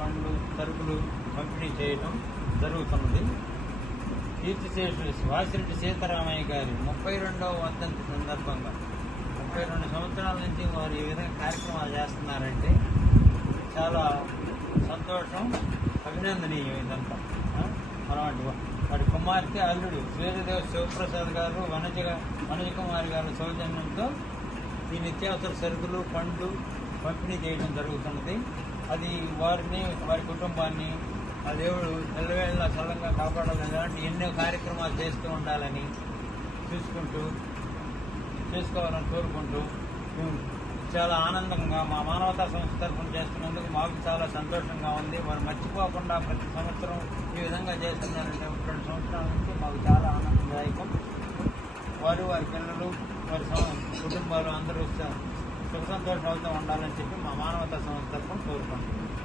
పండ్లు సరుకులు పంపిణీ చేయడం జరుగుతున్నది. కీర్తిశేషులు వాసిరెడ్డి సీతారామయ్య గారి 32వ వర్ధంతి సందర్భంగా 32 సంవత్సరాల నుంచి వారు ఈ విధంగా కార్యక్రమాలు చేస్తున్నారంటే చాలా సంతోషం, అభినందనీయం. ఇదంతా వాడి కుమార్తె అల్లుడు శ్రీదేవి శివప్రసాద్ గారు, వనజ కుమారి గారి సౌజన్యంతో ఈ నిత్యావసర సరుకులు పండ్లు పంపిణీ చేయడం జరుగుతున్నది. అది వారిని వారి కుటుంబాన్ని ఆ దేవుడు ఎల్లవేళలా చల్లంగా కాపాడాలని ఇలాంటి ఎన్నో కార్యక్రమాలు చేస్తూ ఉండాలని చేసుకోవాలని కోరుకుంటూ చాలా ఆనందంగా మా మానవతా సంస్థ తరఫున చేస్తున్నందుకు మాకు చాలా సంతోషంగా ఉంది. వారు మర్చిపోకుండా ప్రతి సంవత్సరం ఈ విధంగా చేస్తున్నారంటే 2 సంవత్సరాల నుంచి మాకు చాలా ఆనందదాయకం. వారి పిల్లలు వారి కుటుంబాలు అందరూ సుఖ సంతోషాలతో ఉండాలని చెప్పి మా మానవతా సంస్థ తరఫున కోరుకుంటున్నాం.